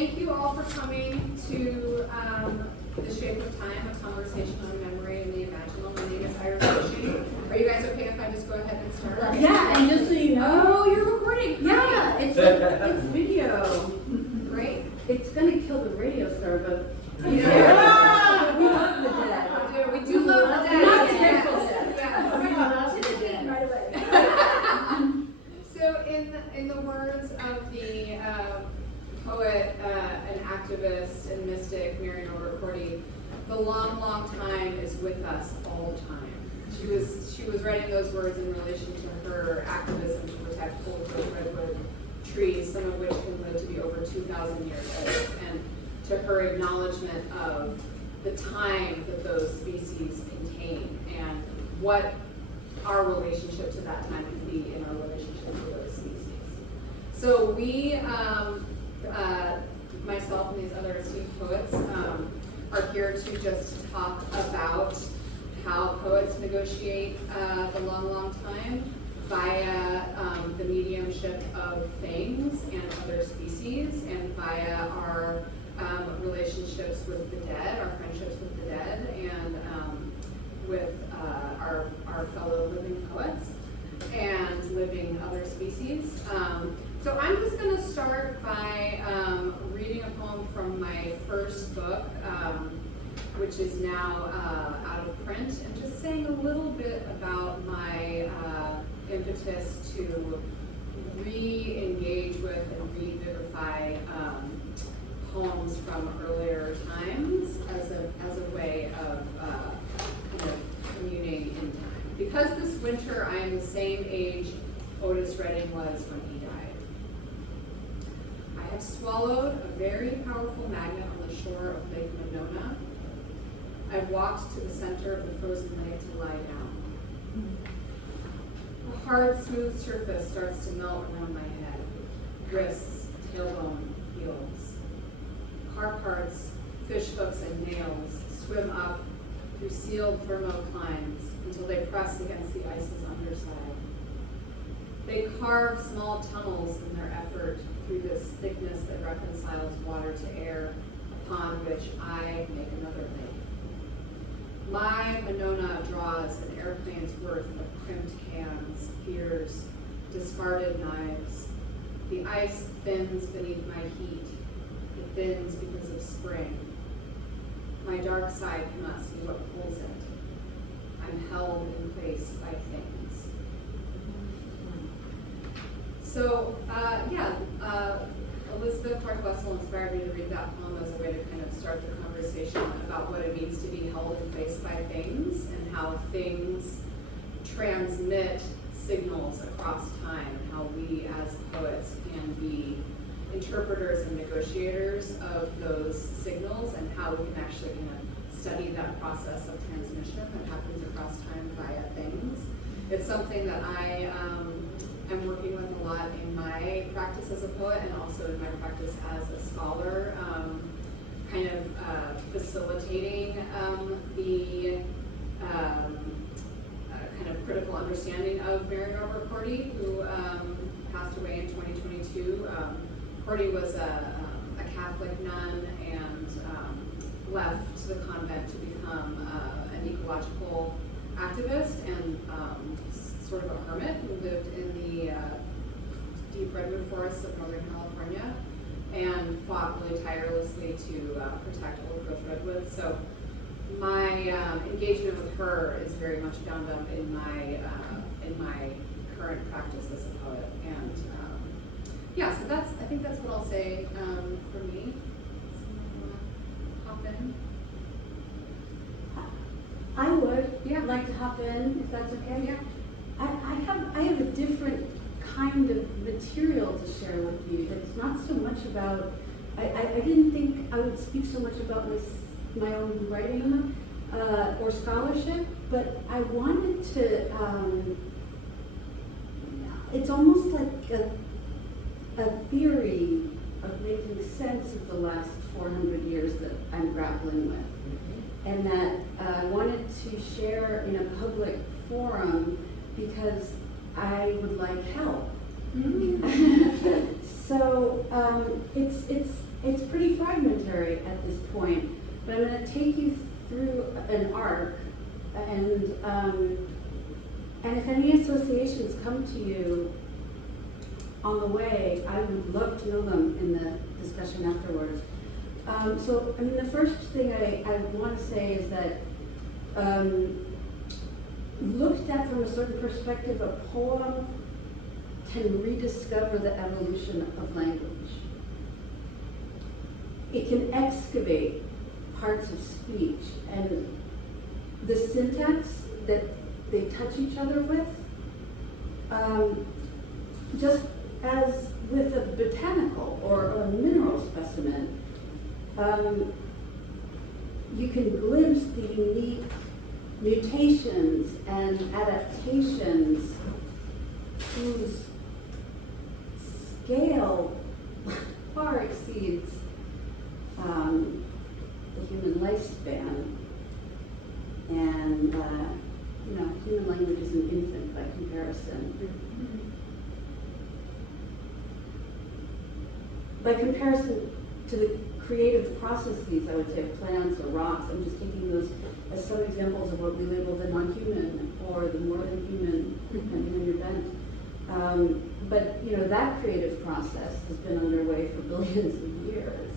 thank you all for coming to The Shape of Time, a conversation on memory and the Imaginal. My name is Cushing. Are you guys okay if I just go ahead and start? Yeah, and just so you know. Oh, you're recording. Yeah, it's video. Great. It's going to kill the radio star, but Yeah. yeah. We love the dead. We do love the dead. Not the Yes. Grateful Dead. Yeah. We love the dead. Right away. So in the words of the poet and activist and mystic Mary Cordy, the long, long time is with us all the time. She was writing those words in relation to her activism to protect old growth redwood trees, some of which can live to be over 2,000 years old, and to her acknowledgement of the time that those species contain and what our relationship to that time can be in our relationship to those species. So we, myself and these other esteemed poets, are here to just talk about how poets negotiate the long, long time via the mediumship of things and other species, and via our relationships with the dead, our friendships with the dead, and with our fellow living poets and living other species. So I'm just going to start by reading a poem from my first book, which is now out of print, and just saying a little bit about my impetus to re-engage with and revivify poems from earlier times as a way of kind of communing in time. Because this winter I am the same age Otis Redding was when he died. I have swallowed a very powerful magnet on the shore of Lake Monona. I've walked to the center of the frozen lake to lie down. A hard, smooth surface starts to melt around my head. Wrists, tailbone, heels. Car parts, fish hooks, and nails swim up through sealed thermoclines until they press against the ice's underside. They carve small tunnels in their effort through this thickness that reconciles water to air, upon which I make another lake. My Monona draws an airplane's worth of crimped cans, beers, discarded knives. The ice thins beneath my heat. It thins because of spring. My dark side cannot see what pulls it. I'm held in place by things. So, Elizabeth Wessel inspired me to read that poem as a way to kind of start the conversation about what it means to be held in place by things and how things transmit signals across time, and how we as poets can be interpreters and negotiators of those signals, and how we can actually kind of study that process of transmission that happens across time via things. It's something that I am working with a lot in my practice as a poet and also in my practice as a scholar, kind of facilitating the kind of critical understanding of Mary Cordy, who passed away in 2022. Cordy was a Catholic nun and left the convent to become an ecological activist and sort of a hermit who lived in the deep redwood forests of Northern California and fought really tirelessly to protect old growth redwoods. So my engagement with her is very much bound up in my current practice as a poet. And so I think that's what I'll say for me. Hop in. I would like to hop in, if that's okay. Yeah. I have a different kind of material to share with you. It's not so much about, I didn't think I would speak so much about my own writing or scholarship, but I wanted to, it's almost like a theory of making sense of the last 400 years that I'm grappling with. And that I wanted to share in a public forum because I would like help. So it's pretty fragmentary at this point, but I'm going to take you through an arc, and if any associations come to you on the way, I would love to know them in the discussion afterwards. So, I mean, the first thing I want to say is that looked at from a certain perspective, a poem can rediscover the evolution of language. It can excavate parts of speech, and the syntax that they touch each other with, just as with a botanical or a mineral specimen, you can glimpse the unique mutations and adaptations whose scale far exceeds the human lifespan. And, human language is an infant by comparison. By comparison to the creative processes, I would say, of plants or rocks, I'm just taking those as some examples of what we label the non-human or the more than human, depending on your bent. But that creative process has been underway for billions of years.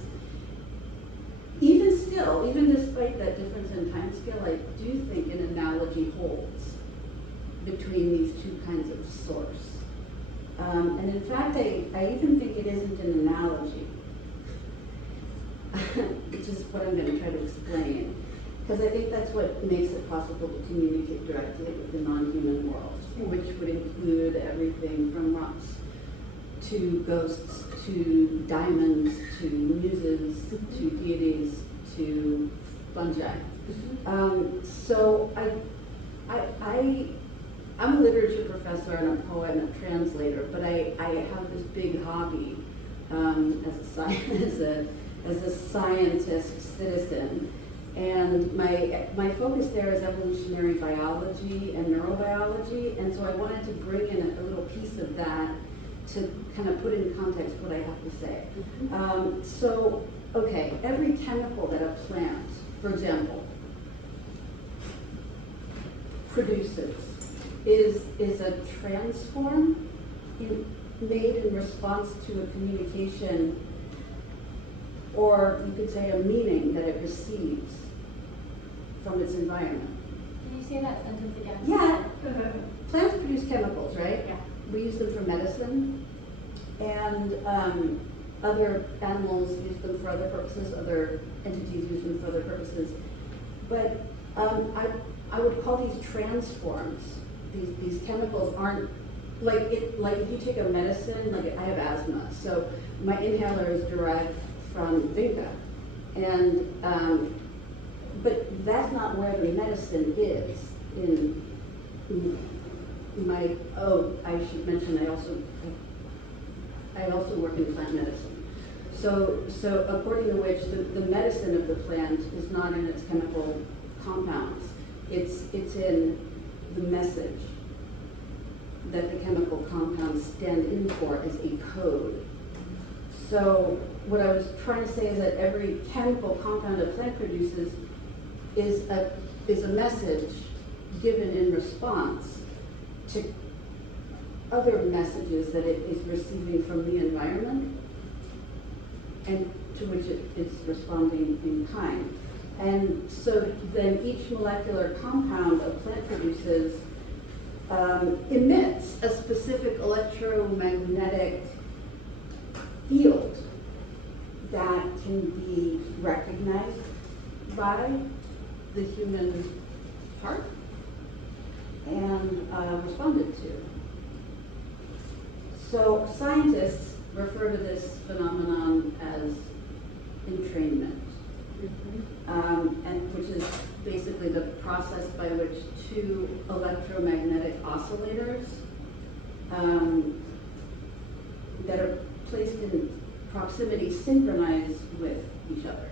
Even still, even despite that difference in time scale, I do think an analogy holds between these two kinds of source. And in fact, I even think it isn't an analogy, which is what I'm going to try to explain. Because I think that's what makes it possible to communicate directly with the non-human world, which would include everything from rocks to ghosts to diamonds to muses to deities to fungi. So I'm a literature professor and a poet and a translator, but I have this big hobby as a scientist citizen. And my focus there is evolutionary biology and neurobiology, and so I wanted to bring in a little piece of that to kind of put in context what I have to say. So, okay, every chemical that a plant, for example, produces is a transform made in response to a communication, or you could say a meaning that it receives from its environment. Can you say that sentence again? Yeah. Plants produce chemicals, right? Yeah. We use them for medicine, and other animals use them for other purposes, other entities use them for other purposes. But I would call these transforms. These chemicals aren't, like if you take a medicine, like I have asthma, so my inhaler is derived from vinca, and but that's not where the medicine is in my. Oh, I should mention I also work in plant medicine. So according to which the medicine of the plant is not in its chemical compounds. It's in the message that the chemical compounds stand in for as a code. So what I was trying to say is that every chemical compound a plant produces is a message given in response to other messages that it is receiving from the environment, and to which it is responding in kind. And so then each molecular compound a plant produces emits a specific electromagnetic field that can be recognized by the human heart and responded to. So scientists refer to this phenomenon as entrainment, and which is basically the process by which two electromagnetic oscillators that are placed in proximity synchronize with each other.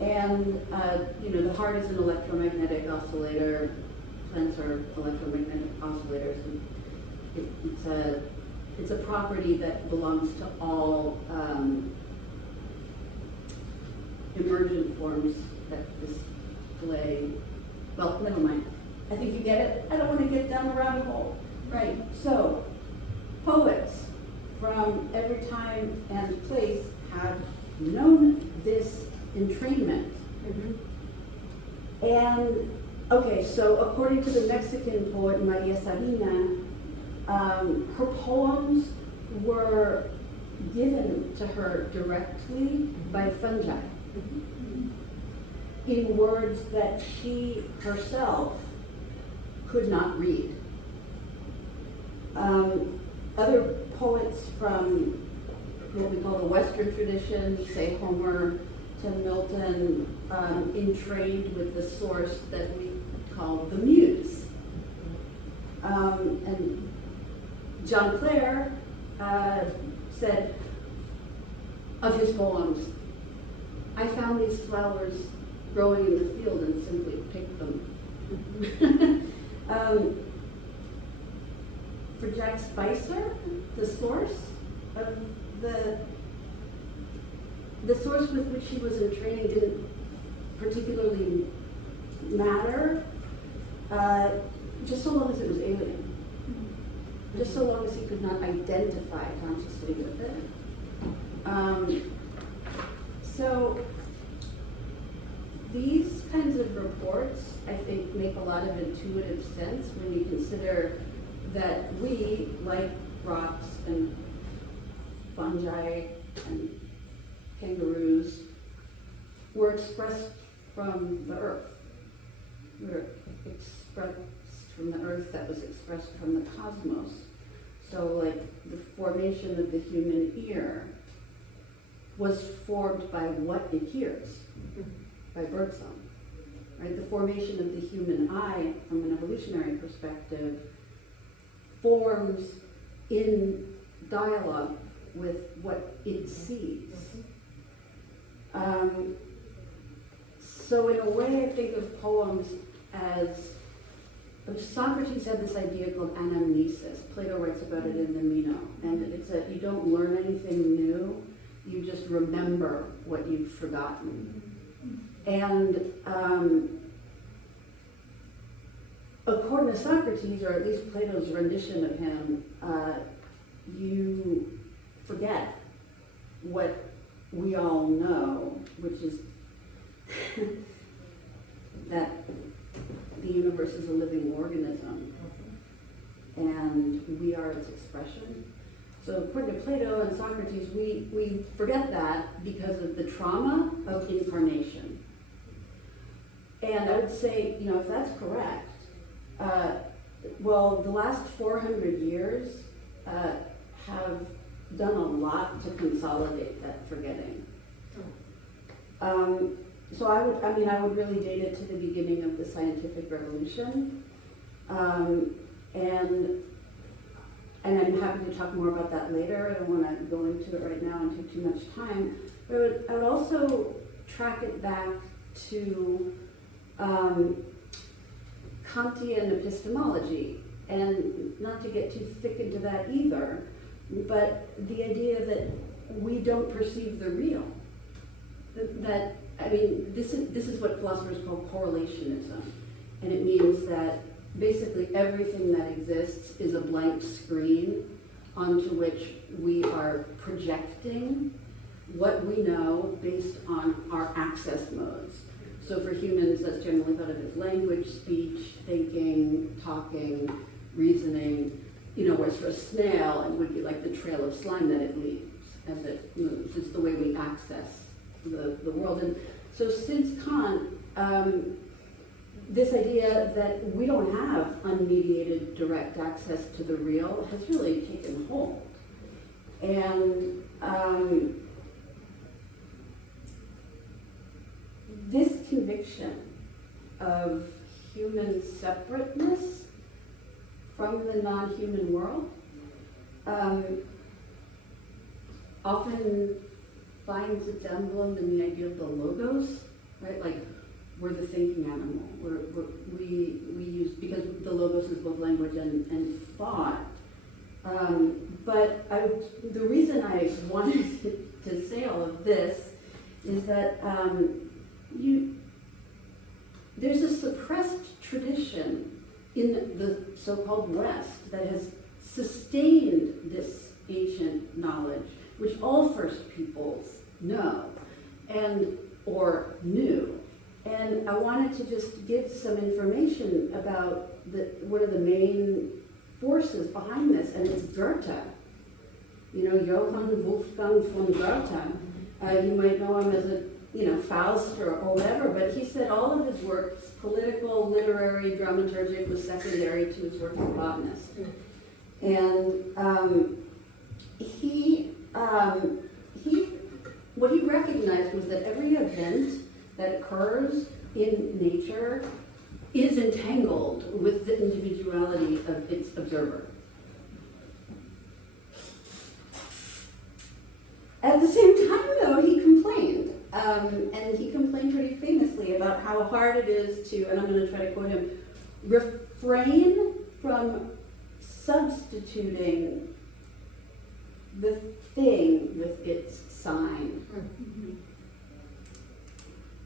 And the heart is an electromagnetic oscillator. Plants are electromagnetic oscillators. And it's a property that belongs to all emergent forms that display, well, never mind. I think you get it. I don't want to get down the rabbit hole. Right, so poets from every time and place have known this entrainment. And, okay, so according to the Mexican poet Maria Sabina, her poems were given to her directly by fungi in words that she herself could not read. Other poets from what we call the Western tradition, say Homer to Milton, in trade with the source that we call the muse. And John Clare said of his poems, I found these flowers growing in the field and simply picked them. For Jack Spicer, the source of the source with which he was in training didn't particularly matter, just so long as it was alien. Just so long as he could not identify consciously with it. So these kinds of reports, I think, make a lot of intuitive sense when you consider that we, like rocks and fungi and kangaroos, were expressed from the earth. We were expressed from the earth that was expressed from the cosmos. So like the formation of the human ear was formed by what it hears, by birdsong. Right? The formation of the human eye from an evolutionary perspective forms in dialogue with what it sees. So in a way, I think of poems as, Socrates had this idea called anamnesis. Plato writes about it in the Meno. And it's that you don't learn anything new, you just remember what you've forgotten. And according to Socrates, or at least Plato's rendition of him, you forget what we all know, which is that the universe is a living organism and we are its expression. So according to Plato and Socrates, we forget that because of the trauma of incarnation. And I would say, if that's correct, well, the last 400 years have done a lot to consolidate that forgetting. So I would really date it to the beginning of the scientific revolution. And I'm happy to talk more about that later. I don't want to go into it right now and take too much time. But I would also track it back to Kantian epistemology, and not to get too thick into that either, but the idea that we don't perceive the real. This is what philosophers call correlationism, and it means that basically everything that exists is a blank screen onto which we are projecting what we know based on our access modes. So for humans, that's generally thought of as language, speech, thinking, talking, reasoning. Whereas for a snail, it would be like the trail of slime that it leaves, and that moves. It's the way we access the world. And so since Kant, this idea that we don't have unmediated direct access to the real has really taken hold. And this conviction of human separateness from the non-human world often finds its emblem in the idea of the logos, right? Like, we're the thinking animal. We use, because the logos is both language and thought, the reason I wanted to say all of this is that there's a suppressed tradition in the so-called West that has sustained this ancient knowledge, which all First Peoples know or knew. And I wanted to just give some information about what are the main forces behind this, and it's Goethe. Johann Wolfgang von Goethe. You might know him as Faust or whatever, but he said all of his works, political, literary, dramaturgic, was secondary to his work as a botanist. And what he recognized was that every event that occurs in nature is entangled with the individuality of its observer. At the same time, though, he complained, and he complained pretty famously about how hard it is to, and I'm going to try to quote him, refrain from substituting the thing with its sign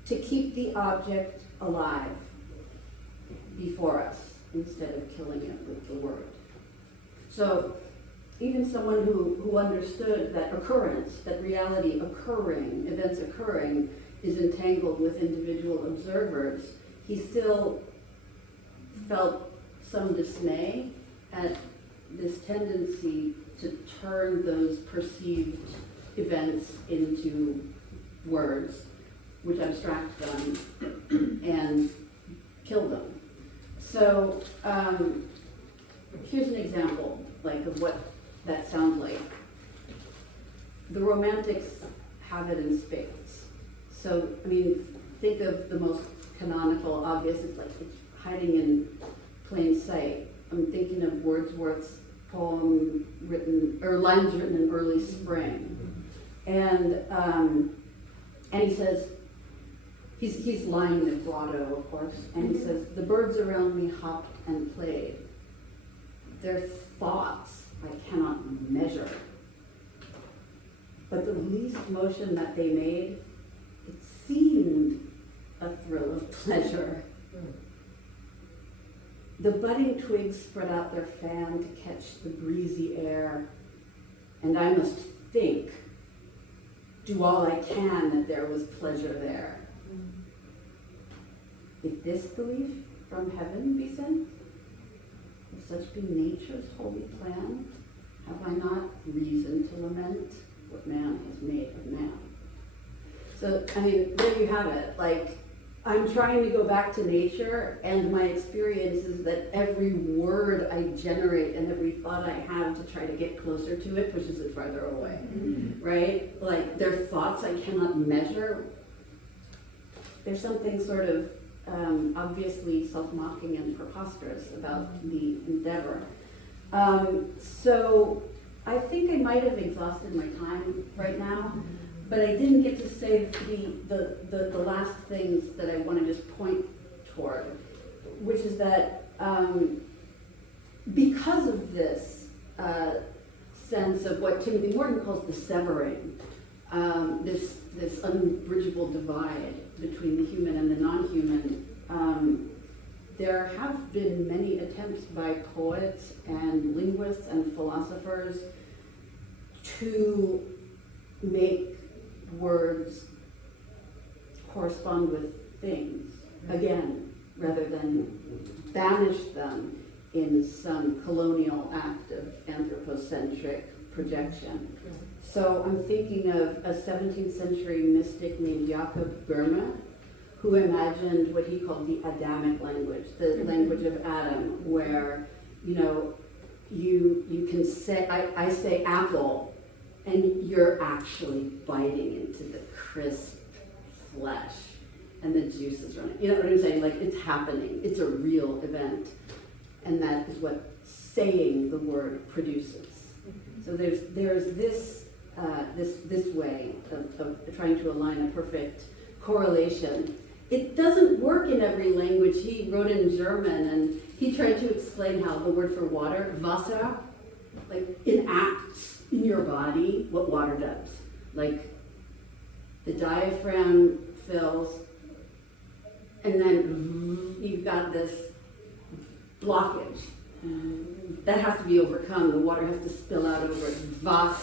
to keep the object alive before us instead of killing it with the word. So even someone who understood that occurrence, that reality occurring, events occurring, is entangled with individual observers, he still felt some dismay at this tendency to turn those perceived events into words, which abstract them and kill them. So here's an example, of what that sounds like. The Romantics have it in spades. So, think of the most canonical, obvious, it's hiding in plain sight. I'm thinking of Wordsworth's poem lines written in early spring. And he says, he's lying in a grotto, of course, and he says, the birds around me hopped and played. Their thoughts I cannot measure. But the least motion that they made, it seemed a thrill of pleasure. The budding twigs spread out their fan to catch the breezy air, and I must think, do all I can that there was pleasure there. If this belief from heaven be sent, if such be nature's holy plan, have I not reason to lament what man has made of man? So, there you have it. I'm trying to go back to nature, and my experience is that every word I generate and every thought I have to try to get closer to it pushes it farther away, right? Their thoughts I cannot measure. There's something sort of obviously self-mocking and preposterous about the endeavor. So I think I might have exhausted my time right now. But I didn't get to say the last things that I want to just point toward, which is that because of this sense of what Timothy Morton calls the severing, this unbridgeable divide between the human and the non-human, there have been many attempts by poets and linguists and philosophers to make words correspond with things, again, rather than banish them in some colonial act of anthropocentric projection. So I'm thinking of a 17th century mystic named Jakob Böhme, who imagined what he called the Adamic language, the language of Adam, where, you can say, I say apple, and you're actually biting into the crisp flesh and the juice is running. You know what I'm saying? It's happening. It's a real event. And that is what saying the word produces. So there's this way of trying to align a perfect correlation. It doesn't work in every language. He wrote in German, and he tried to explain how the word for water, Wasser, like enacts in your body what water does. Like the diaphragm fills, and then you've got this blockage that has to be overcome. The water has to spill out over it, vas,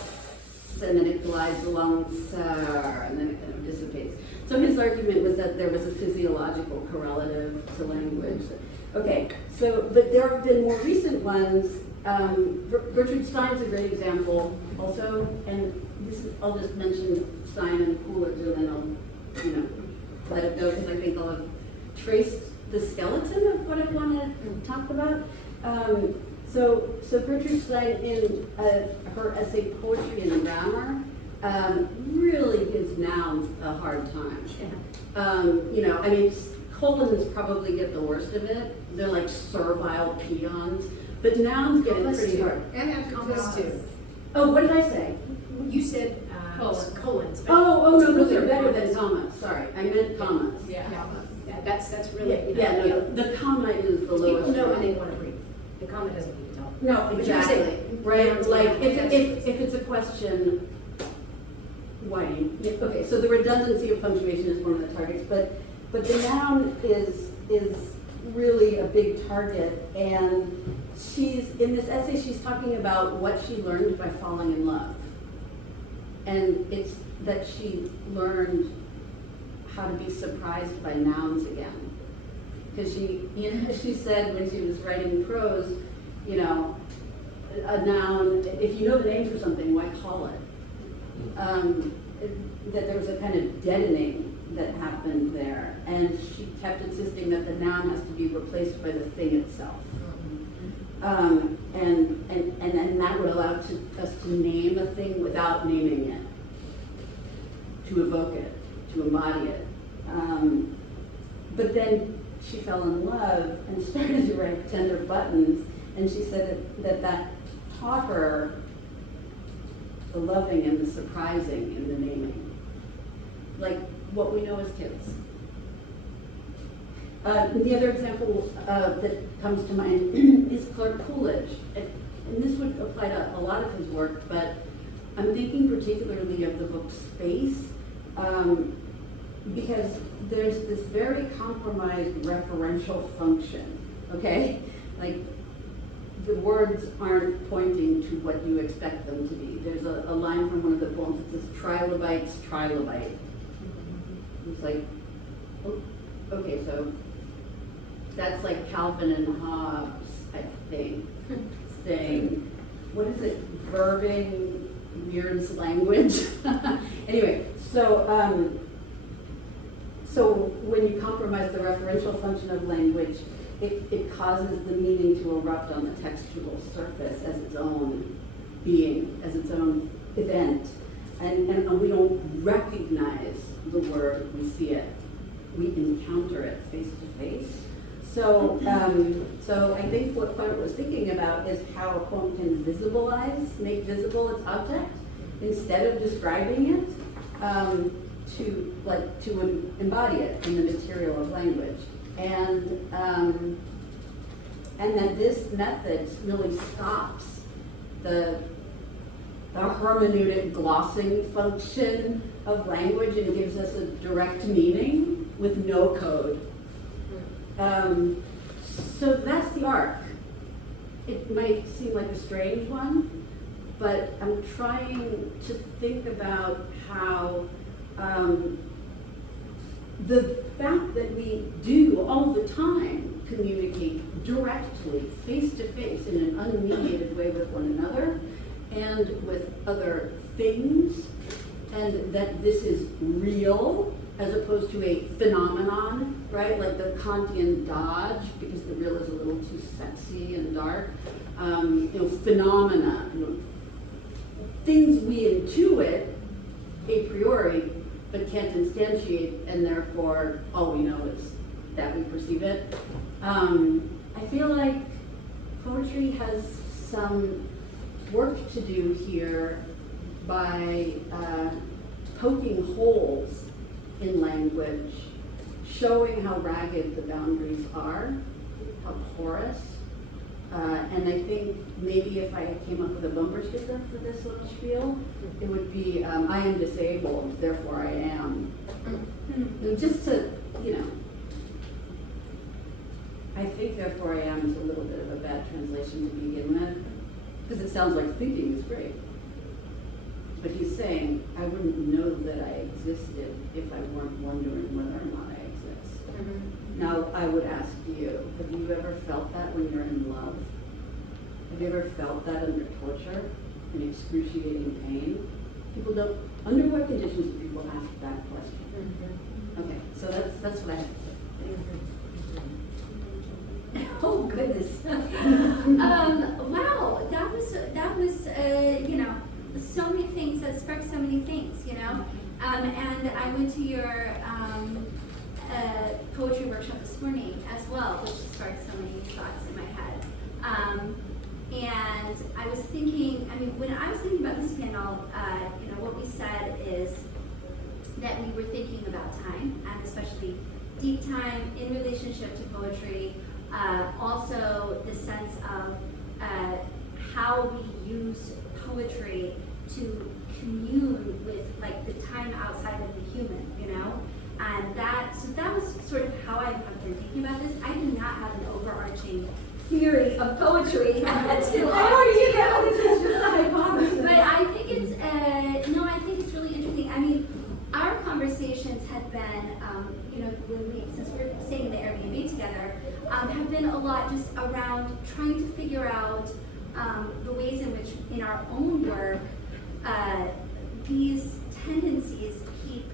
and then it glides along, and then it kind of dissipates. So his argument was that there was a physiological correlative to language. Okay, so, but there have been more recent ones. Gertrude Stein's a great example also, and this is, I'll just mention Stein and Coolidge, and then I'll, let it go, because I think I'll have traced the skeleton of what I want to talk about. So Gertrude Stein, in her essay Poetry and Grammar, really gives nouns a hard time. I mean, colons probably get the worst of it. They're like servile peons, but nouns get it pretty hard. And adjectives too. Oh, what did I say? You said colons. but Oh, no, those really are better commas. than commas. Sorry, I meant commas. Yeah, that's really, The comma is the lowest. people know when one. they want to read. The comma doesn't need to tell. No, But exactly. you're saying Right, nouns like and if adjectives. it's a question, why do you, okay, so the redundancy of punctuation is one of the targets, but the noun is really a big target, and she's, in this essay, she's talking about what she learned by falling in love. And it's that she learned how to be surprised by nouns again. Because she said when she was writing prose, a noun, if you know the name for something, why call it? That there was a kind of deadening that happened there, and she kept insisting that the noun has to be replaced by the thing itself. And that would allow us to name a thing without naming it, to evoke it, to embody it. But then she fell in love and started to write Tender Buttons, and she said that taught her the loving and the surprising in the naming, like what we know as kids. The other example that comes to mind is Clark Coolidge, and this would apply to a lot of his work, but I'm thinking particularly of the book Space, because there's this very compromised referential function, okay? Like, the words aren't pointing to what you expect them to be. There's a line from one of the poems that says, trilobites, trilobite. It's like, oh, okay, so that's like Calvin and Hobbes, I think, saying, what is it, verbing weird language? Anyway, so when you compromise the referential function of language, it causes the meaning to erupt on the textual surface as its own being, as its own event. And we don't recognize the word, we see it, we encounter it face to face. So I think what Poet was thinking about is how a poem can make visible its object instead of describing it, to embody it in the material of language. And that this method really stops the hermeneutic glossing function of language and gives us a direct meaning with no code. So that's the arc. It might seem like a strange one, but I'm trying to think about how the fact that we do all the time communicate directly, face to face, in an unmediated way with one another and with other things, and that this is real as opposed to a phenomenon, right? Like the Kantian dodge, because the real is a little too sexy and dark. Phenomena, things we intuit a priori, but can't instantiate, and therefore all we know is that we perceive it. I feel like poetry has some work to do here by poking holes in language, showing how ragged the boundaries are, how porous, And I think maybe if I came up with a bumper sticker for this little spiel, it would be, I am disabled, therefore I am. Just to, I think therefore I am is a little bit of a bad translation to begin with, because it sounds like thinking is great. But he's saying, I wouldn't know that I existed if I weren't wondering whether or not I exist. Now, I would ask you, have you ever felt that when you're in love? Have you ever felt that under torture and excruciating pain? People don't, under what conditions do people ask that question? Okay, so that's what I have to say. Oh goodness. Wow, that was so many things that sparked so many things, and I went to your poetry workshop this morning as well, which sparked so many thoughts in my head. And I was thinking, when I was thinking about this panel, what we said is that we were thinking about time, and especially deep time in relationship to poetry. Also the sense of how we use poetry to commune with the time outside of the human, and that was sort of how I've been thinking about this. I do not have an overarching theory of poetry to offer This is just a hypothesis. but I think it's really interesting. Our conversations have been, since we're staying in the Airbnb together, have been a lot just around trying to figure out the ways in which, in our own work, these tendencies keep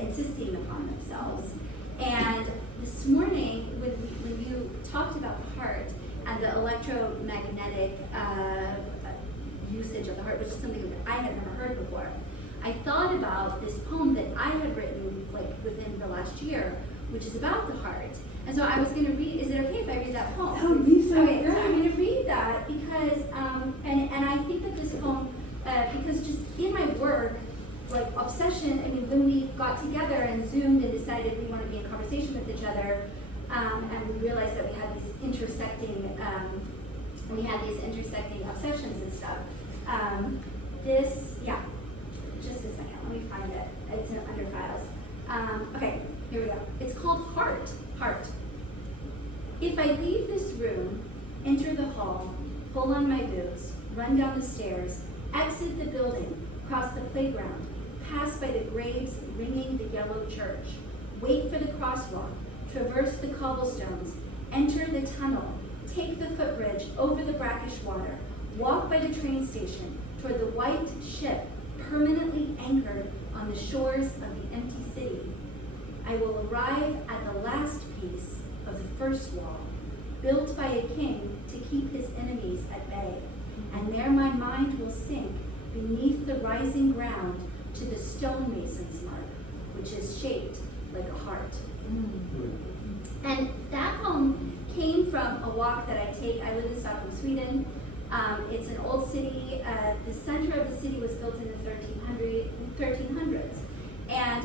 insisting upon themselves. And this morning, when you talked about the heart and the electromagnetic usage of the heart, which is something that I had never heard before, I thought about this poem that I had written within the last year, which is about the heart. And so I was going to read. Is it okay if I read that poem? That would be so okay, great. so I'm going to read that because, and I think that this poem, because just in my work, obsession. When we got together and Zoomed and decided we want to be in conversation with each other, and we realized that we had these intersecting obsessions and stuff. Just a second, let me find it. It's under files. Okay, here we go. It's called Heart. Heart. If I leave this room, enter the hall, pull on my boots, run down the stairs, exit the building, cross the playground, pass by the graves ringing the yellow church, wait for the crosswalk, traverse the cobblestones, enter the tunnel, take the footbridge over the brackish water, walk by the train station toward the white ship permanently anchored on the shores of the empty city. I will arrive at the last piece of the first wall, built by a king to keep his enemies at bay, and there my mind will sink beneath the rising ground to the stonemason's mark, which is shaped like a heart. And that poem came from a walk that I take. I live in Stockholm, Sweden. It's an old city. The center of the city was built in the 1300s. And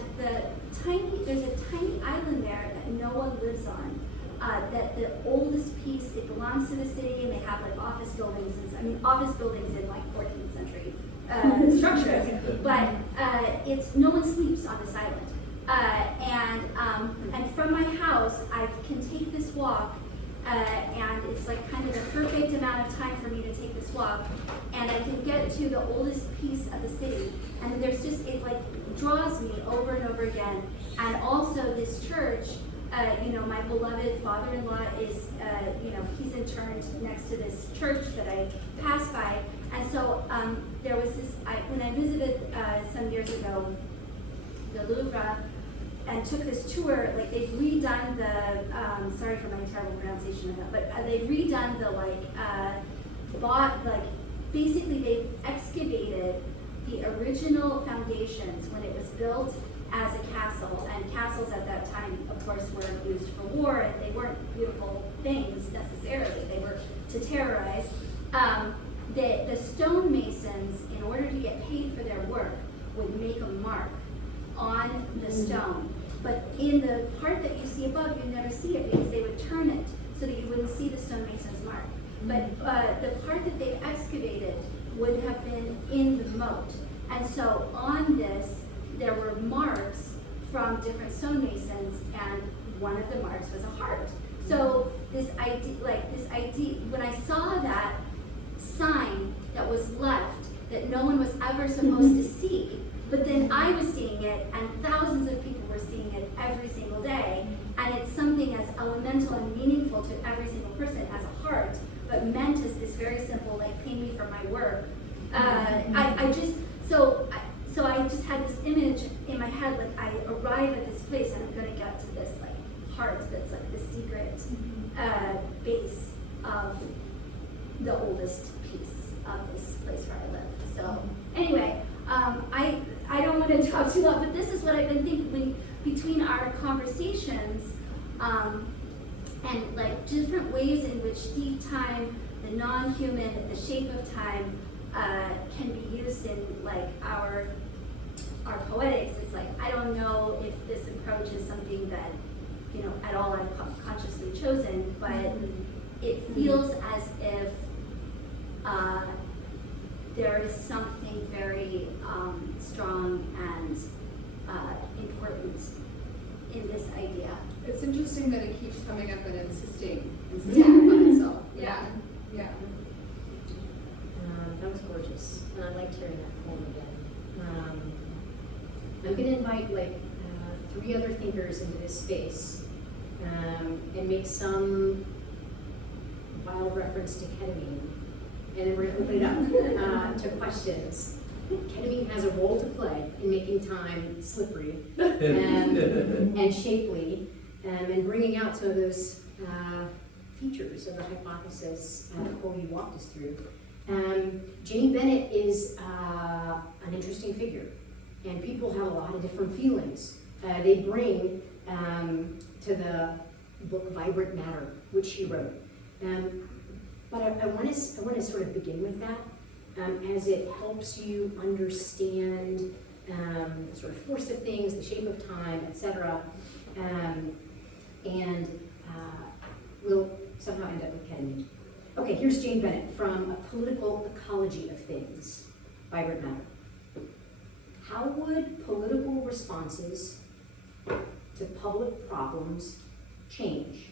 there's a tiny island there that no one lives on. That the oldest piece, it belongs to the city, and they have office buildings in 14th century structures. But it's no one sleeps on this island. And from my house, I can take this walk. And it's kind of the perfect amount of time for me to take this walk, and I can get to the oldest piece of the city, and there's just, it draws me over and over again. And also this church, my beloved father-in-law is, he's interned next to this church that I pass by, and so there was this, when I visited some years ago, the Louvre, and took this tour, they've redone the, sorry for my terrible pronunciation of that, but they've redone basically they've excavated the original foundations when it was built as a castle, and castles at that time, of course, were used for war, and they weren't beautiful things necessarily, they were to terrorize. The stonemasons, in order to get paid for their work, would make a mark on the stone. But in the part that you see above, you never see it because they would turn it so that you wouldn't see the stonemason's mark. but the part that they excavated would have been in the moat. And so on this, there were marks from different stonemasons, and one of the marks was a heart. So this idea, when I saw that sign that was left, that no one was ever supposed to see, but then I was seeing it, and thousands of people were seeing it every single day, and it's something as elemental and meaningful to every single person as a heart, but meant as this very simple, like, pay me for my work. So I just had this image in my head, like, I arrive at this place and I'm gonna get to this, like, heart that's like the secret base of the oldest piece of this place where I live. So anyway, I don't want to talk too long, but this is what I've been thinking between our conversations and like different ways in which deep time, the non-human, the shape of time can be used in like our poetics. It's like, I don't know if this approach is something that, you know, at all I've consciously chosen, but it feels as if there is something very strong and important in this idea. It's interesting that it keeps coming up and insisting on itself. Yeah. That was gorgeous, and I liked hearing that poem again. I'm going to invite like 3 other thinkers into this space and make some wild reference to ketamine, and then we're going to open it up to questions. Ketamine has a role to play in making time slippery and shapely, and bringing out some of those features of the hypothesis Nicole, you walked us through. Jane Bennett is an interesting figure, and people have a lot of different feelings. They bring to the book Vibrant Matter, which she wrote. But I want to sort of begin with that, as it helps you understand the sort of force of things, the shape of time, etc. And we'll somehow end up with ketamine. Okay, here's Jane Bennett from A Political Ecology of Things, Vibrant Matter. How would political responses to public problems change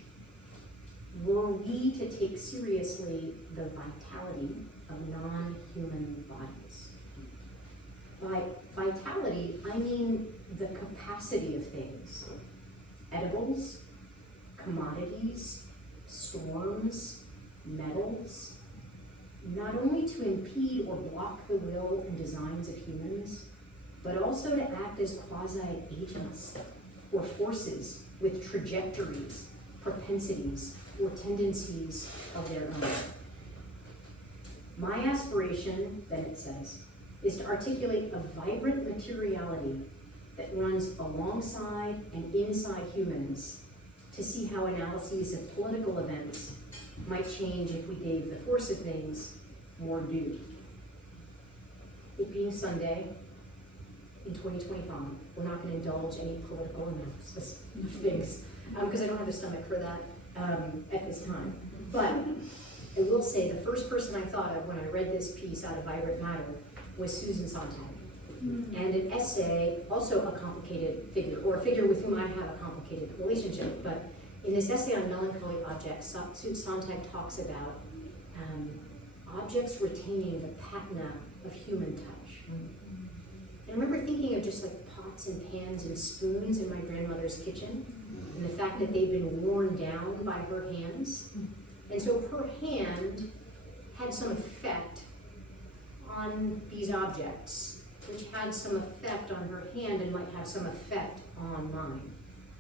were we to take seriously the vitality of non-human bodies? By vitality, I mean the capacity of things, edibles, commodities, storms, metals, not only to impede or block the will and designs of humans, but also to act as quasi-agents or forces with trajectories, propensities, or tendencies of their own. My aspiration, Bennett says, is to articulate a vibrant materiality that runs alongside and inside humans to see how analyses of political events might change if we gave the force of things more due. It being Sunday in 2025, we're not going to indulge any political analysis of things because I don't have the stomach for that at this time. But I will say the first person I thought of when I read this piece out of Vibrant Matter was Susan Sontag. And an essay, also a complicated figure, or a figure with whom I have a complicated relationship, but in this essay on melancholy objects, Susan Sontag talks about objects retaining the patina of human touch. And I remember thinking of just like pots and pans and spoons in my grandmother's kitchen, and the fact that they've been worn down by her hands. And so her hand had some effect on these objects, which had some effect on her hand and might have some effect on mine.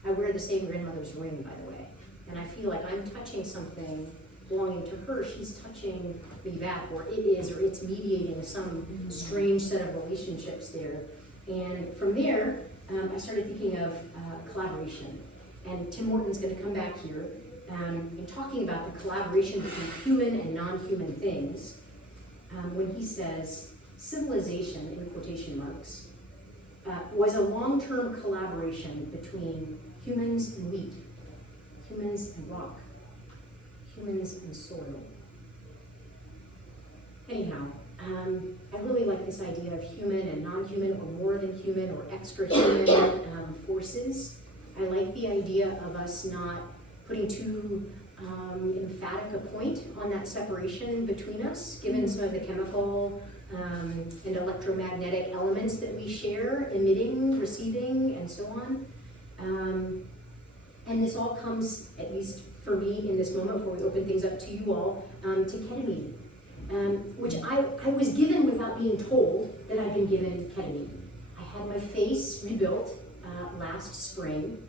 I wear the same grandmother's ring, by the way, and I feel like I'm touching something belonging to her. She's touching me back, or it is, or it's mediating some strange set of relationships there. And from there, I started thinking of collaboration. And Tim Morton's going to come back here and talking about the collaboration between human and non-human things when he says, civilization, in quotation marks, was a long-term collaboration between humans and wheat, humans and rock, humans and soil, anyhow, I really like this idea of human and non-human, or more than human, or extra human forces. I like the idea of us not putting too emphatic a point on that separation between us, given some of the chemical and electromagnetic elements that we share, emitting, receiving, and so on. And this all comes, at least for me in this moment before we open things up to you all, to ketamine, which I was given without being told that I'd been given ketamine. I had my face rebuilt last spring,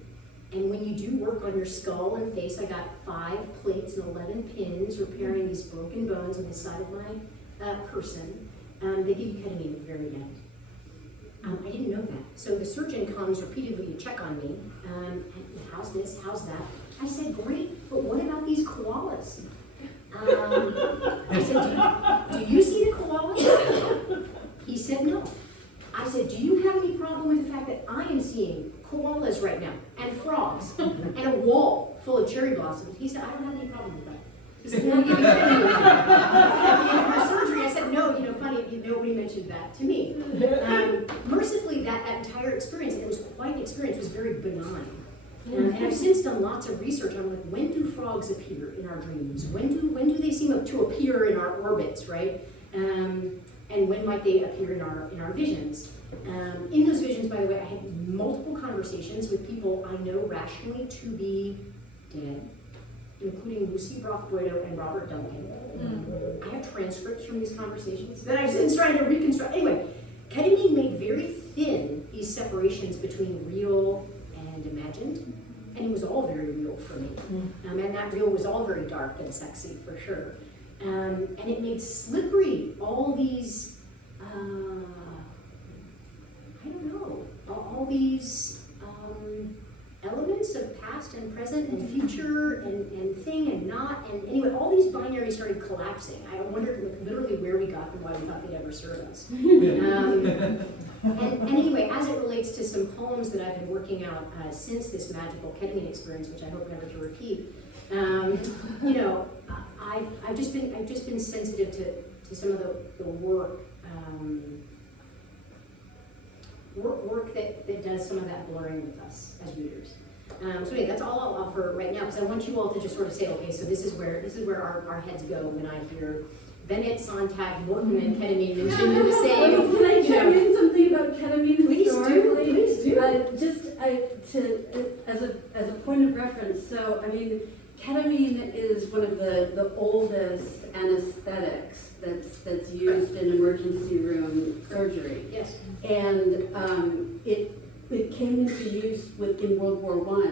and when you do work on your skull and face, I got 5 plates and 11 pins repairing these broken bones on the side of my person. They give you ketamine at the very end. I didn't know that. So the surgeon comes repeatedly to check on me. And how's this? How's that? I said, great, but what about these koalas? I said, do you see the koalas? He said, no. I said, do you have any problem with the fact that I am seeing koalas right now, and frogs, and a wall full of cherry blossoms? He said, I don't have any problem with that. He said, no, you give me ketamine. At the end of my surgery, I said, no, funny, nobody mentioned that to me. Mercifully, that entire experience, and it was quite an experience, was very benign. And I've since done lots of research on, like, when do frogs appear in our dreams? When do they seem to appear in our orbits, right? And when might they appear in our visions? In those visions, by the way, I had multiple conversations with people I know rationally to be dead, including Lucy Brock-Boydo and Robert Duncan. I have transcripts from these conversations that I've since tried to reconstruct. Anyway, ketamine made very thin these separations between real and imagined, and it was all very real for me. And that real was all very dark and sexy, for sure. And it made slippery all these, I don't know, all these elements of past and present and future and thing and not, and anyway, all these binaries started collapsing. I wondered literally where we got them, why we thought they'd ever serve us. And anyway, as it relates to some poems that I've been working out since this magical ketamine experience, which I hope never to repeat, I've just been sensitive to some of the work that does some of that blurring with us as readers. So anyway, that's all I'll offer right now, because I want you all to just sort of say, okay, so this is where our heads go when I hear Bennett, Sontag, Morton, and ketamine mentioned in the same. Can I chime in something about ketamine historically? Please do. As a point of reference, so I mean, ketamine is one of the oldest anesthetics that's used in emergency room surgery. Yes. And it came into use in World War I,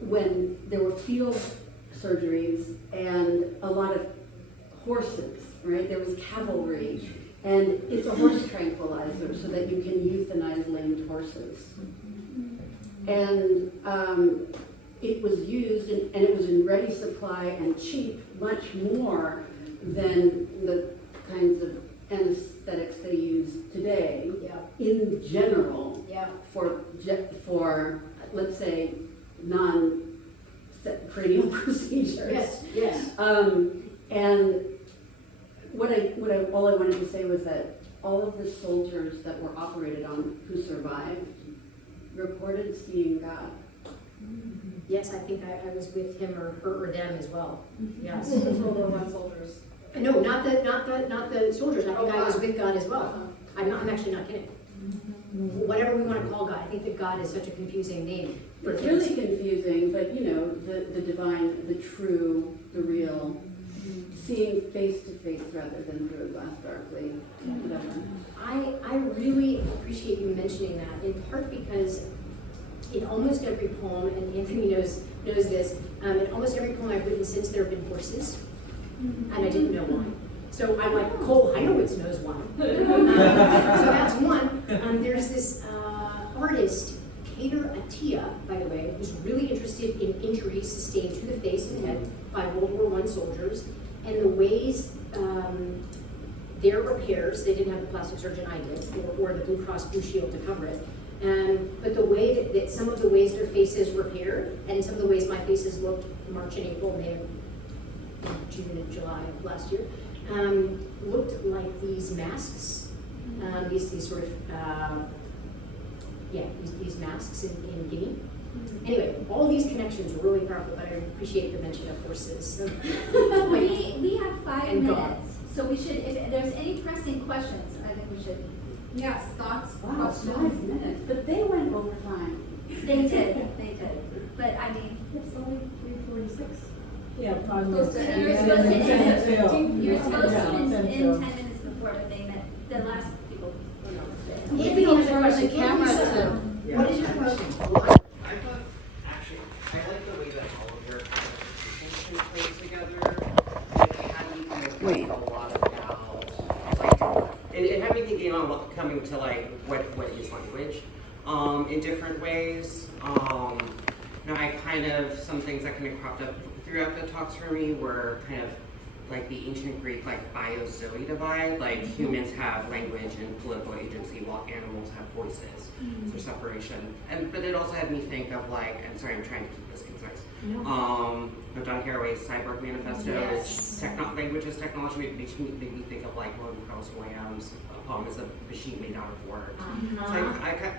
when there were field surgeries and a lot of horses, right? There was cavalry, and it's a horse tranquilizer so that you can euthanize lamed horses. And it was used, and it was in ready supply and cheap, much more than the kinds of anesthetics they use today. Yeah. In general, Yeah. for let's say non-cranial procedures. Yes. And all I wanted to say was that all of the soldiers that were operated on who survived reported seeing God. Yes, I think I was with him or her or them as well. Yes. World War I soldiers. No, not the soldiers. I think I was with God as well. I'm actually not kidding. Whatever we want to call God, I think that God is such a confusing name. It's really confusing, but the divine, the true, the real, seeing face to face rather than through a glass darkly, whatever. I really appreciate you mentioning that, in part because in almost every poem, and Anthony knows this, in almost every poem I've written since, there have been horses, and I didn't know why. So I'm like, Cole Heinowitz knows why. So that's one. There's this artist, Kader Attia, by the way, who's really interested in injuries sustained to the face and head by World War I soldiers, and the ways their repairs, they didn't have the plastic surgeon I did, or the Blue Cross Blue Shield to cover it, but the way that some of the ways their faces repaired, and some of the ways my faces looked March and April, May, June and July of last year, looked like these masks, these sort of, these masks in Guinea. Anyway, all these connections are really powerful, but I appreciate the mention of horses. We have 5 And minutes, God. so we should, if there's any pressing questions, I think we should. Yes, thoughts, Wow, 5 minutes, but they went over time. They did. But I mean, It's only 3:46. Yeah, 5 Close minutes. to you're supposed to Yeah. you're supposed to in 10 Yeah. minutes before, but they met, the last people. Anthony has a question. Camera too. What is your question? I thought, actually, I like the way that all of your conversations can play together. It had me kind of think a lot about, like, it had me thinking on coming to, like, what is language, in different ways. I kind of, some things that kind of cropped up throughout the talks for me were kind of like the ancient Greek, like bio-zoe divide, like humans have language and political agency while animals have voices. So separation. But it also had me think of like, I'm sorry, I'm trying to keep this concise. John Haraway's Cyborg Manifesto, Yes. which language as technology made me think of like William Carlos Williams' poem is a machine made out of words.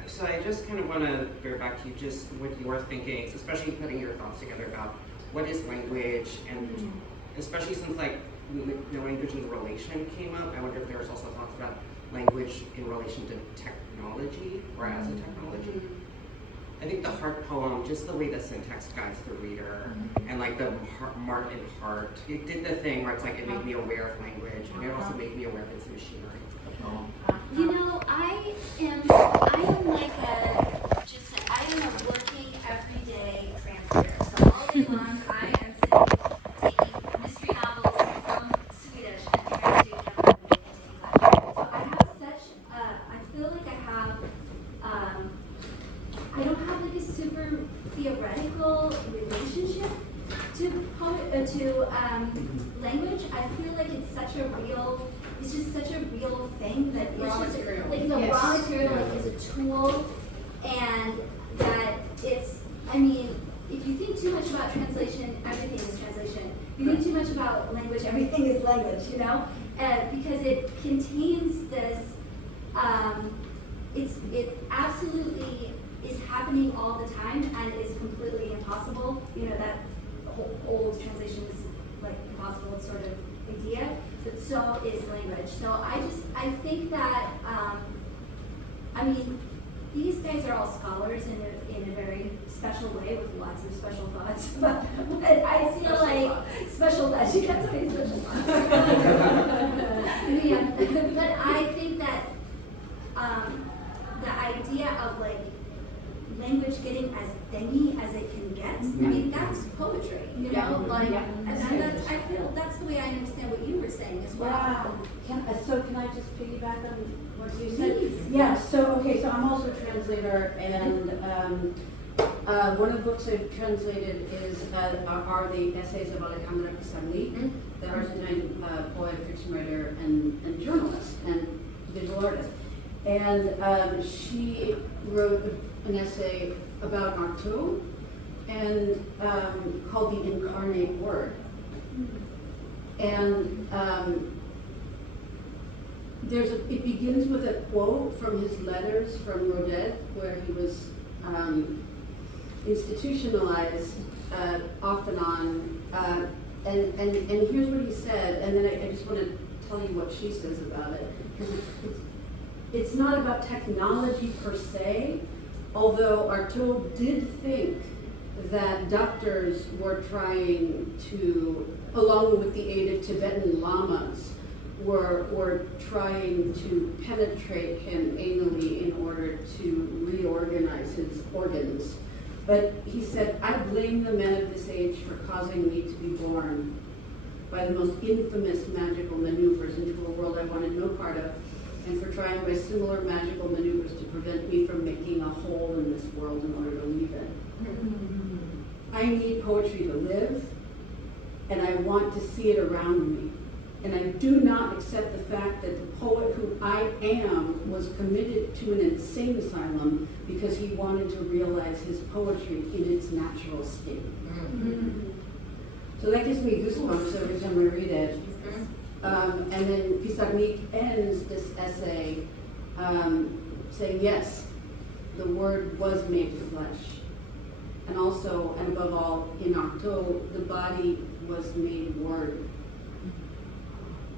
So I just kind of want to bear back to you just with your thinking, especially putting your thoughts together about what is language, and especially since like language and relation came up, I wonder if there's also thoughts about language in relation to technology or as a technology. I think the heart poem, just the way the syntax guides the reader, and like the mark and heart, it did the thing where it's like it made me aware of language, and it also made me aware of its machinery. The poem. You know, I am like I am a working everyday translator. So all day long I am sitting taking mystery novels from Swedish and translating them into English. So I have I feel like I don't have like a super theoretical relationship to language. I feel like it's just such a real thing that it's Raw just material. like the raw material, like is a tool, and that it's. I mean, if you think too much about translation, everything is translation. If you think too much about language, everything is language. You know, because it contains this. It absolutely is happening all the time and is completely impossible. You know, that old translation is like impossible sort of idea, but so is language. So I think that, I mean, these guys are all scholars in a very special way with lots of special thoughts, but I feel like special thoughts, you got so many special thoughts. Yeah, but I think that the idea of like language getting as thingy as it can get, I mean, that's poetry, you know, like, and that's, I feel, that's the way I understand what you were saying as well. Wow. So can I just piggyback on what you said? Please. Yeah, so I'm also a translator, and one of the books I've translated are the essays of Alejandra Pizarnik, the Argentine poet, fiction writer, and journalist, and visual artist. And she wrote an essay about Artaud, and called The Incarnate Word. And it begins with a quote from his letters from Rodet, where he was institutionalized off and on. And here's what he said, and then I just want to tell you what she says about it. Because it's not about technology per se, although Artaud did think that doctors were trying to, along with the aid of Tibetan lamas, were trying to penetrate him anally in order to reorganize his organs. But he said, I blame the men of this age for causing me to be born by the most infamous magical maneuvers into a world I wanted no part of, and for trying by similar magical maneuvers to prevent me from making a hole in this world in order to leave it. I need poetry to live, and I want to see it around me. And I do not accept the fact that the poet who I am was committed to an insane asylum because he wanted to realize his poetry in its natural state. So that gives me goosebumps every time I read it. And then Pizarnik ends this essay saying, yes, the word was made flesh. And also, and above all, in Artaud, the body was made word.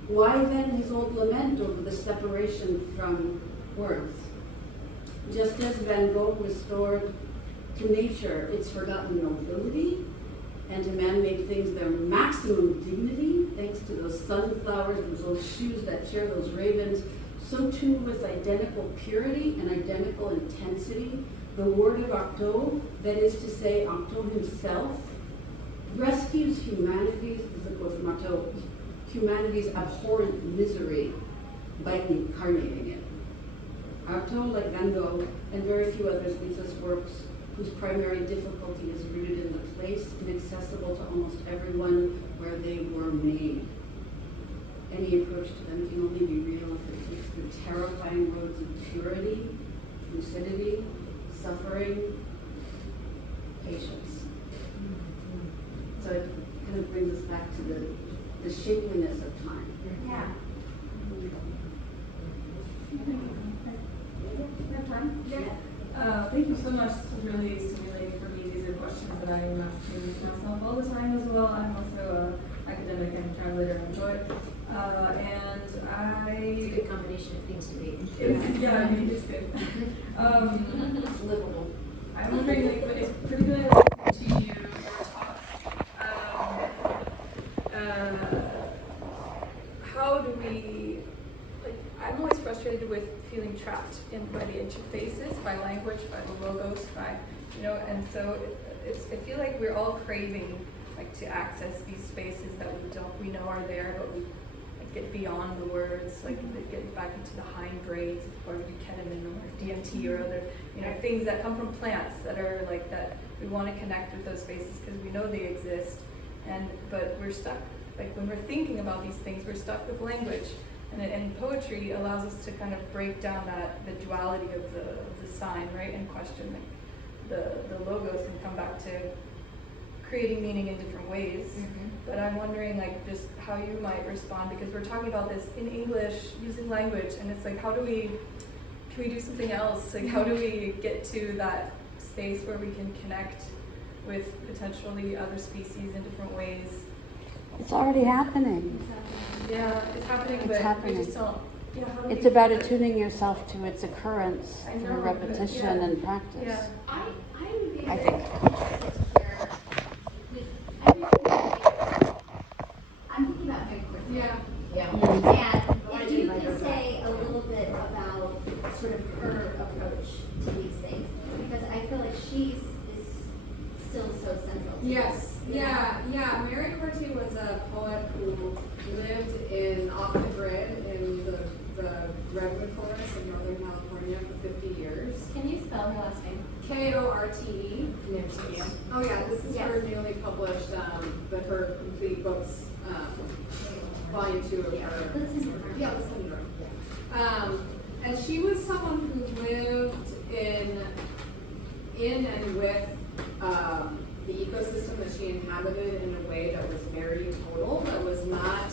Why then his old lament over the separation from words? Just as Van Gogh restored to nature its forgotten nobility, and to man-made things their maximum dignity, thanks to those sunflowers and those shoes that share those ravens, so too with identical purity and identical intensity, the word of Artaud, that is to say, Artaud himself, rescues humanity's, this is a quote from Artaud, humanity's abhorrent misery by incarnating it. Artaud, like Van Gogh, and very few others, leaves us works whose primary difficulty is rooted in the place inaccessible to almost everyone where they were made. Any approach to them can only be real if it takes the terrifying roads of purity, lucidity, suffering, patience. So it kind of brings us back to the shapeliness of time. Yeah. Thank you so much. This was really stimulating for me. These are questions that I am asking myself all the time as well. I'm also an academic and translator and poet. And It's a good combination of things to be. yeah, I mean, it's good. It's livable. I'm wondering, like, it's particularly listening to your talk. How do we, like, I'm always frustrated with feeling trapped by the interfaces, by language, by the logos, and so I feel like we're all craving, like, to access these spaces that we know are there, but we get beyond the words, like get back into the hind grades, or ketamine or DMT or other, things that come from plants that are like that. We want to connect with those spaces because we know they exist, but we're stuck. Like when we're thinking about these things, we're stuck with language, and poetry allows us to kind of break down the duality of the sign, right, and question the logos and come back to creating meaning in different ways. Mm-hmm. But I'm wondering, like, just how you might respond, because we're talking about this in English, using language, and it's like, can we do something else? Like, how do we get to that space where we can connect with potentially other species in different ways? It's already happening. Yeah, it's happening, It's but happening. we just don't. Yeah, how do It's we about do it? attuning yourself to its occurrence I through know, repetition but yeah. and practice. Yeah. I would be I very think. interested to hear with everything. I'm thinking about very quickly. Yeah. And if you could say a little bit about sort of her approach to these things, because I feel like is still so central to Yes, this, yeah. Mary Corti was a poet who lived off the grid in the redwood forest in Northern California for 50 years. Can you spell her last name? K-O-R-T-E. Oh yeah, this is Yes. her newly published, her complete books, volume 2 of her. Listen to her. Yeah, listen to her. And she was someone who lived in and with the ecosystem that she inhabited in a way that was very total, that was not,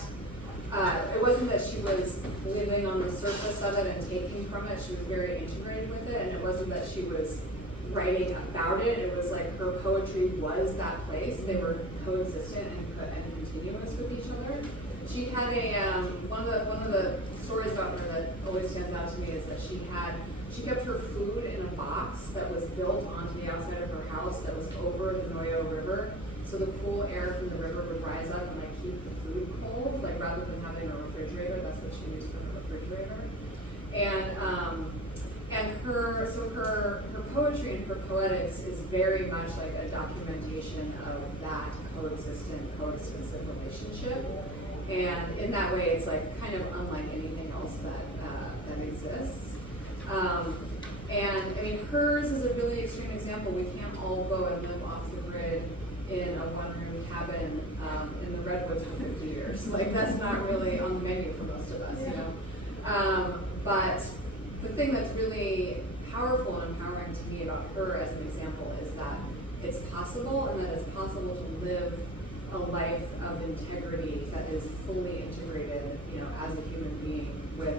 it wasn't that she was living on the surface of it and taking from it, she was very integrated with it, and it wasn't that she was writing about it, it was like her poetry was that place, they were coexistent and continuous with each other. She had one of the stories about her that always stands out to me is that she kept her food in a box that was built onto the outside of her house that was over the Noyo River. So the cool air from the river would rise up and keep the food cold, rather than having a refrigerator. That's what she used for the refrigerator. And her poetry and her poetics is very much like a documentation of that coextensive relationship. And in that way, it's kind of unlike anything else that exists. And I mean, hers is a really extreme example. We can't all go and live off the grid in a one-room cabin in the redwoods for 50 years. That's not really on the menu for most of us, But the thing that's really powerful and empowering to me about her as an example is that it's possible, and that it's possible to live a life of integrity that is fully integrated, you know, as a human being with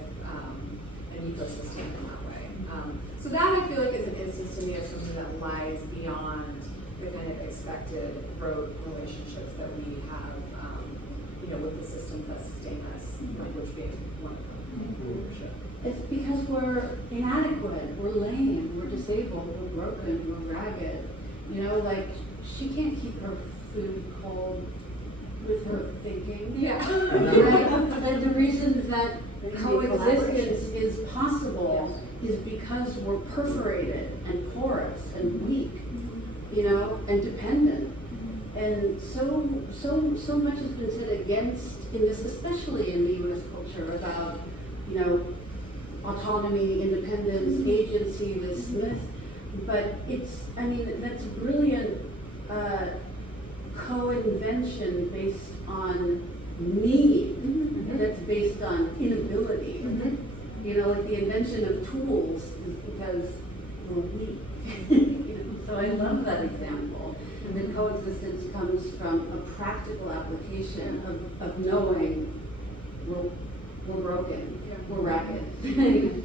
an ecosystem in that way. So that I feel like is an instance to me of something that lies beyond the kind of expected rote relationships that we have, you know, with the systems that sustain us, language being one of them. Leadership. It's because we're inadequate, we're lame, we're disabled, we're broken, we're ragged. You know, like, she can't keep her food cold with her thinking. Yeah. Right? And the reason that There needs to be coexistence collaboration. is possible is because we're perforated and porous and weak, you know, and dependent. And so much has been said against, in this, especially in the U.S. culture, about, you know, autonomy, independence, agency, this myth. But it's, I mean, that's brilliant co-invention based on need, that's based on inability. You know, like the invention of tools is because we're weak. You know? So I love that example. And then coexistence comes from a practical application of knowing we're broken, we're ragged.